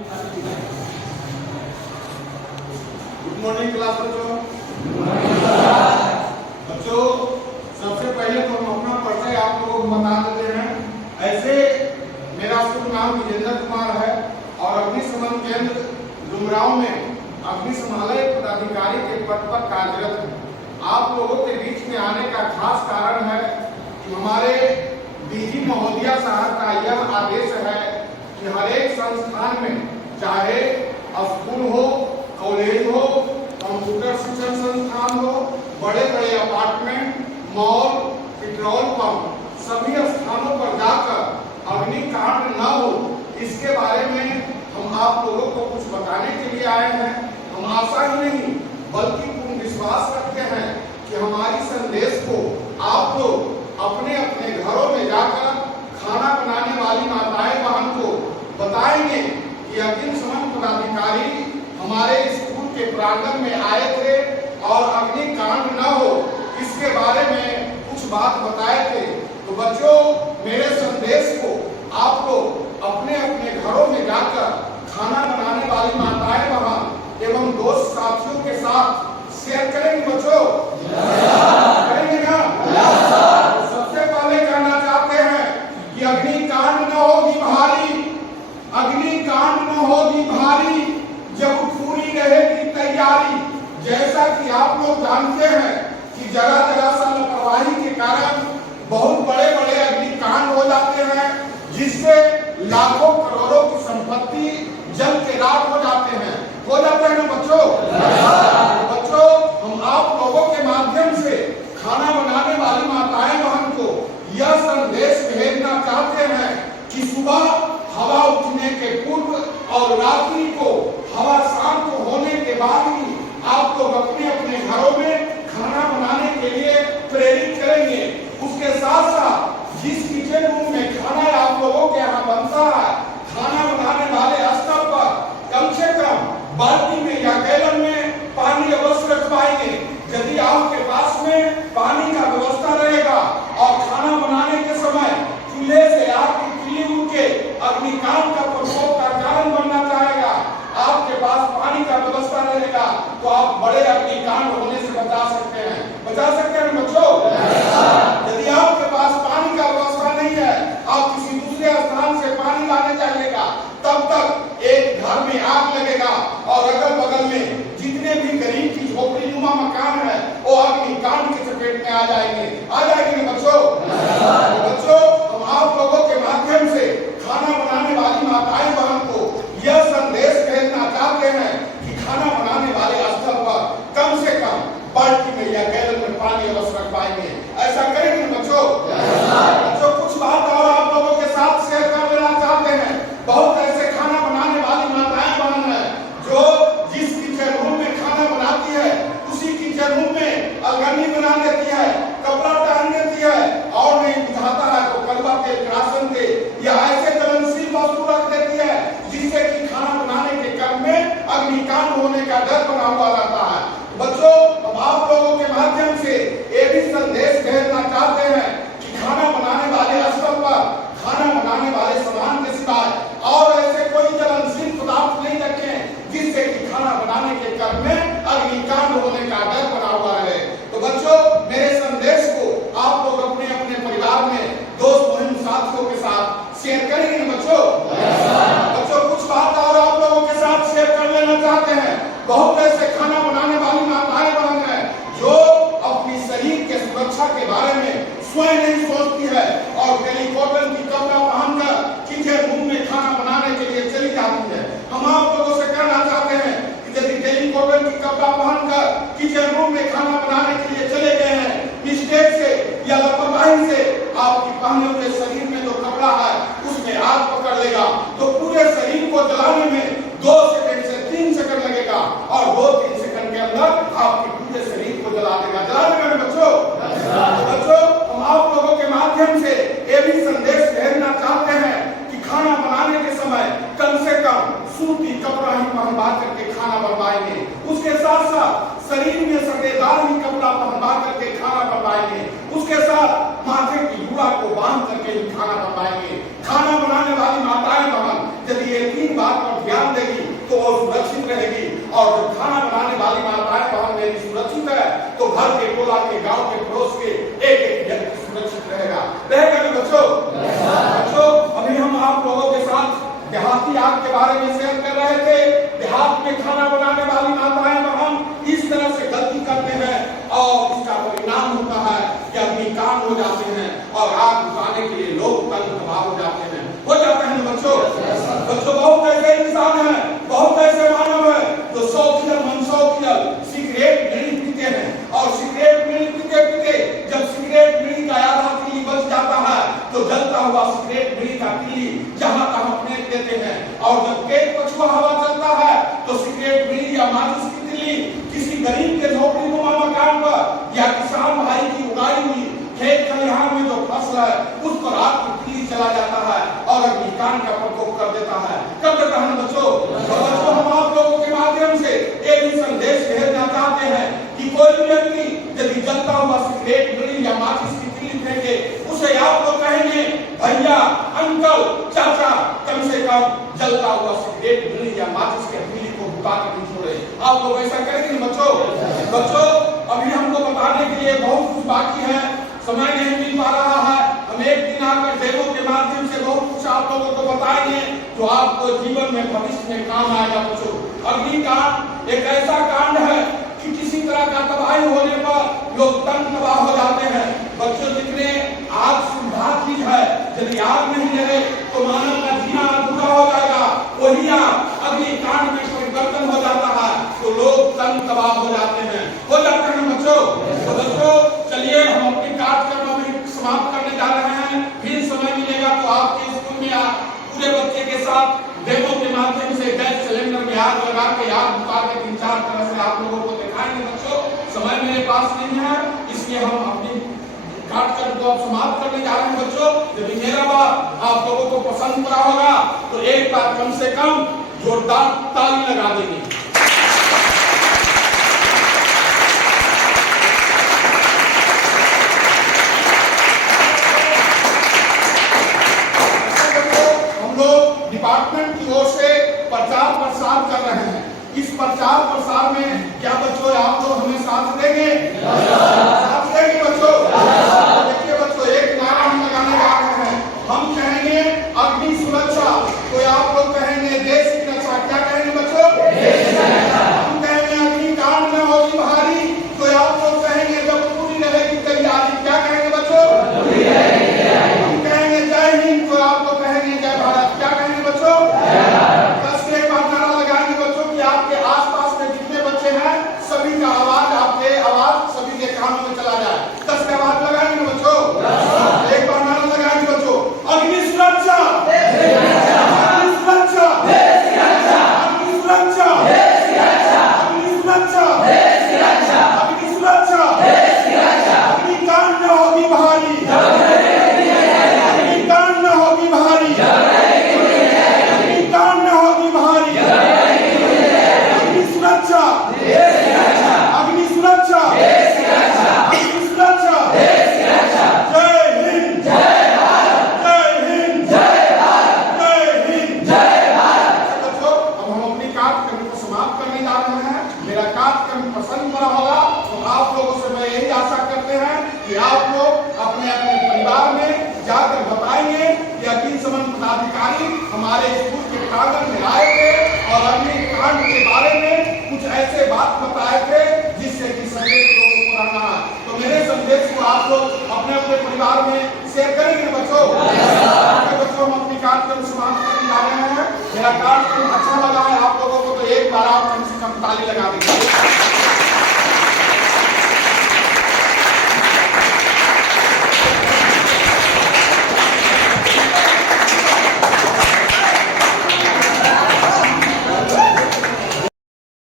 Good morning class बच्चों। बच्चों सबसे पहले तो हम अपना परिचय आप लोगों को बता देते हैं। ऐसे मेरा शुभ नाम विजेंद्र कुमार है और अग्निशमन केंद्र डुमरांव में अग्निशमन पदाधिकारी के पद पर कार्यरत हूँ। आप लोगों के बीच में आने का खास कारण है कि हमारे डीजी महोदया साहब का यह आदेश है कि हर एक संस्थान में, चाहे स्कूल हो, कॉलेज हो, कंप्यूटर शिक्षण संस्थान हो, बड़े बड़े अपार्टमेंट, मॉल, पेट्रोल पंप, सभी स्थानों पर जाकर अग्निकांड न हो, इसके बारे में हम आप लोगों को कुछ बताने के लिए आए हैं। हम आशा ही नहीं बल्कि पूर्ण विश्वास रखते हैं कि हमारी संदेश को आप लोग अपने अपने घरों में जाकर खाना बनाने वाली माताएं बहन को बताएंगे कि अग्निशमन पदाधिकारी हमारे स्कूल के प्रांगण में आए थे और अग्निकांड न हो इसके बारे में कुछ बात बताए थे। तो बच्चों, मेरे संदेश को आप लोग अपने अपने घरों में जाकर खाना बनाने वाली माताएं बहन एवं दोस्त साथियों के साथ शेयर करेंगे। बच्चों करेंगे ना? तो सबसे पहले कहना चाहते हैं कि अग्निकांड न होगी भारी, अग्निकांड न होगी भारी जब पूरी रहेगी तैयारी। जैसा कि आप लोग जानते हैं कि जगह जगह से लापरवाही के कारण बहुत बड़े बड़े अग्निकांड हो जाते हैं, जिससे लाखों करोड़ों की संपत्ति जल के राख हो जाते हैं ना बच्चों? बच्चों, हम आप लोगों के माध्यम से खाना बनाने वाली माताएं बहन को यह संदेश भेजना चाहते हैं कि सुबह हवा उठने के पूर्व और रात्रि को हवा शांत होने के बाद ही आप लोग अपने अपने घरों में खाना बनाने के लिए प्रेरित करेंगे। उसके साथ साथ जिस किचन रूम में खाना आप लोगों के यहाँ बनता है, खाना बनाने वाले स्तर पर कम से कम बाल्टी में या गैलन में पानी अवश्य रखवाएंगे। यदि आपके पास में पानी का व्यवस्था रहेगा और खाना बनाने के समय चूल्हे से आग की तिल्ली उड़ के अग्निकांड का प्रकोप का कारण बनना चाहेगा, आपके पास पानी का व्यवस्था रहेगा तो आप बड़े अग्निकांड होने से बचा सकते हैं बच्चों। यदि आपके पास पानी का व्यवस्था नहीं है, आप किसी दूसरे स्थान से पानी लाने जाइएगा, तब तक एक घर में आग लगेगा और अगल बगल में जितने भी गरीब की झोपड़ी नुमा मकान है वो अग्निकांड के चपेट में आ जाएंगे बच्चों। बच्चों, हम आप लोगों के माध्यम से खाना बनाने वाली माताएं बहन को यह संदेश भेजना चाहते हैं कि खाना बनाने वाले स्थल पर कम से कम बाल्टी में या गैलन में पानी अवश्य रखवाएंगे। ऐसा करेंगे बच्चों? बच्चों, कुछ बात और आप लोगों के साथ शेयर कर लेना चाहते हैं। बहुत ऐसे खाना बनाने वाली माताएं बहन हैं जो जिस किचन रूम में खाना बनाती है उसी किचन रूम में अलगनी बना देती है, कपड़ा टांग देती है और नहीं बुझाता है तो कड़वा तेल, किरासन तेल या ऐसे ज्वलनशील वस्तु रख देती है जिससे कि खाना बनाने के क्रम में अग्निकांड होने का डर बना हुआ रहता है। बच्चों, हम आप लोगों के माध्यम से ये भी संदेश भेजना चाहते हैं कि खाना बनाने वाले स्थल पर खाना बनाने वाले सामान के सिवाय और ऐसे कोई ज्वलनशील पदार्थ नहीं रखें जिससे कि खाना बनाने के क्रम में अग्निकांड होने का डर बना हुआ है। तो बच्चों, मेरे संदेश को आप लोग अपने अपने परिवार में दोस्त मुहिम साथियों के साथ शेयर करेंगे बच्चों। बच्चों, कुछ बात और आप लोगों के साथ शेयर कर लेना चाहते हैं। बहुत ऐसे खाना बनाने वाली माताएं बहन हैं जो अपनी शरीर के सुरक्षा के बारे में स्वयं नहीं सोचती है और टेलीकॉटन की कपड़ा पहनकर किचन रूम में खाना बनाने के लिए चली जाती है। हम आप लोगों से कहना चाहते हैं कि यदि टेलीकॉटन की कपड़ा पहनकर किचन रूम में खाना बनाने के लिए चले गए हैं, मिस्टेक से या लापरवाही से आपकी पहने हुए शरीर में जो कपड़ा है उसमें आग पकड़ लेगा तो पूरे शरीर को जलाने में 2 सेकंड से 3 सेकंड लगेगा और 2-3 सेकंड के अंदर आपके पूरे शरीर को जला देगा बच्चों। बच्चों, हम आप लोगों के माध्यम से ये भी संदेश भेजना चाहते हैं कि खाना बनाने के समय कम से कम सूती कपड़ा ही पहनवा करके खाना बनवाएंगे। उसके साथ साथ शरीर में सटेदार ही कपड़ा पहनवा करके खाना बनवाएंगे। उसके साथ माथे की जुड़ा को बांध करके ही खाना बनवाएंगे। खाना बनाने वाली माताएं बहन यदि ये 3 बात पर ध्यान देगी तो वो सुरक्षित रहेगी। और जब खाना बनाने वाली माताएं बहन मेरी सुरक्षित है तो घर के, टोला के, गांव के, पड़ोस के एक एक व्यक्ति सुरक्षित रहेगा। रहेगा बच्चों? बच्चों, अभी हम आप लोगों के साथ देहाती आग के बारे में शेयर कर रहे थे। देहात में खाना बनाने वाली माताएं बहन इस तरह से गलती करते हैं और इसका परिणाम होता है कि अग्निकांड हो जाते हैं और आग बुझाने के लिए लोग तबाह हो जाते हैं बच्चों। बच्चों, बहुत ऐसे इंसान हैं, बहुत ऐसे मानव हैं जो शौकिया मनशौकिया सिगरेट बीड़ी पीते हैं और सिगरेट बीड़ी पीते पीते जब सिगरेट बीड़ी का आधा तीली बच जाता है तो जलता हुआ सिगरेट बीड़ी का तीली जहां तहां फेंक देते हैं। और जब खेत पछुआ हवा चलता है तो सिगरेट बीड़ी या माचिस की तीली किसी गरीब के झोपड़ीनुमा मकान पर या किसान भाई की उगाई हुई खेत खलिहान में जो फसल है उस पर आग की तीली चला जाता है और अग्निकांड का प्रकोप कर देता है। कब देता है बच्चों? बच्चों, हम आप लोगों के माध्यम से एक ही संदेश भेजना चाहते हैं कि कोई भी व्यक्ति यदि जलता हुआ सिगरेट बीड़ी या माचिस की तीली फेंके उसे आप लोग कहेंगे भैया, अंकल, चाचा, कम से कम जलता हुआ सिगरेट बीड़ी या माचिस के तीली को बुता के नहीं छोड़े। आप लोग ऐसा करेंगे बच्चों? बच्चों, अभी हमको बताने के लिए बहुत कुछ बाकी है, समय नहीं मिल पा रहा है। हम एक दिन आकर डेमो के माध्यम से बहुत कुछ आप लोगों को बताएंगे जो आपको जीवन में भविष्य में काम आएगा बच्चों। अग्निकांड एक ऐसा कांड है कि किसी तरह का तबाही होने पर लोग तन तबाह हो जाते हैं बच्चों। जितने आग सुविधा चीज है, यदि आग नहीं रहे तो मानव का जीना अधूरा हो जाएगा। वही आग अग्निकांड में परिवर्तन हो जाता है तो लोग तन तबाह हो जाते हैं बच्चों। तो बच्चों, चलिए हम अपनी कार्यक्रम अभी समाप्त करने जा रहे हैं। फिर समय मिलेगा तो आपके स्कूल में पूरे बच्चे के साथ डेमो के माध्यम से गैस सिलेंडर में आग लगा के आग बुझा के 3-4 तरह से आप लोगों को दिखाएंगे बच्चों। समय मेरे पास नहीं है इसलिए हम अपनी कार्यक्रम को अब समाप्त करने जा रहे हैं बच्चों। यदि मेरा बात आप लोगों को पसंद पड़ा होगा तो एक बार कम से कम जोरदार ताली लगा देंगे। डिपार्टमेंट की ओर से प्रचार प्रसार कर रहे हैं। इस प्रचार प्रसार में क्या बच्चों आप लोग हमें साथ देंगे? साथ देंगे बच्चों? देखिए बच्चों, एक नारा हम लगाने जा रहे हैं। हम कहेंगे अग्नि सुरक्षा, तो आप लोग कहेंगे देश की रक्षा। क्या कहेंगे बच्चों? हम कहेंगे अग्निकांड में होगी भारी, तो आप लोग कहेंगे जब पूरी रहेगी तैयारी। क्या कहेंगे बच्चों? हम कहेंगे जय हिंद, तो आप लोग कहेंगे जय भारत। क्या कहेंगे बच्चों? दस के एक बार नारा लगाएंगे बच्चों कि आपके आसपास में जितने बच्चे हैं सभी का आवाज, आपके आवाज सभी के कानों में चला जाए। 10 का आवाज लगाएंगे बच्चों? एक बार नारा लगाएंगे बच्चों, अग्नि सुरक्षा, अग्नि सुरक्षा, अग्नि सुरक्षा, अग्नि सुरक्षा, अग्नि सुरक्षा, अग्निकांड न होगी भारी, अग्निकांड न होगी भारी, अग्निकांड न होगी भारी, अग्नि सुरक्षा, अग्नि सुरक्षा, अग्नि सुरक्षा, जय हिंद, जय भारत, जय हिंद, जय भारत, जय हिंद, जय भारत। बच्चों, अब हम अपनी कार्यक्रम को समाप्त करने जा रहे हैं। मेरा कार्यक्रम पसंद पड़ा होगा तो आप लोगों से मैं यही आशा करते हैं कि आप लोग अपने अपने परिवार में जाकर बताएंगे कि अग्निशमन पदाधिकारी हमारे स्कूल के प्रांगण में आए थे और अग्निकांड के बारे में कुछ ऐसे बात बताए थे जिससे कि सभी लोगों को रहना है। तो मेरे संदेश को आप लोग अपने अपने परिवार में शेयर करेंगे बच्चों। बच्चों, हम अपनी कार्यक्रम समाप्त करने जा रहे हैं। मेरा कार्यक्रम अच्छा लगा है आप लोगों को तो एक बार आप कम से कम ताली लगा दीजिए।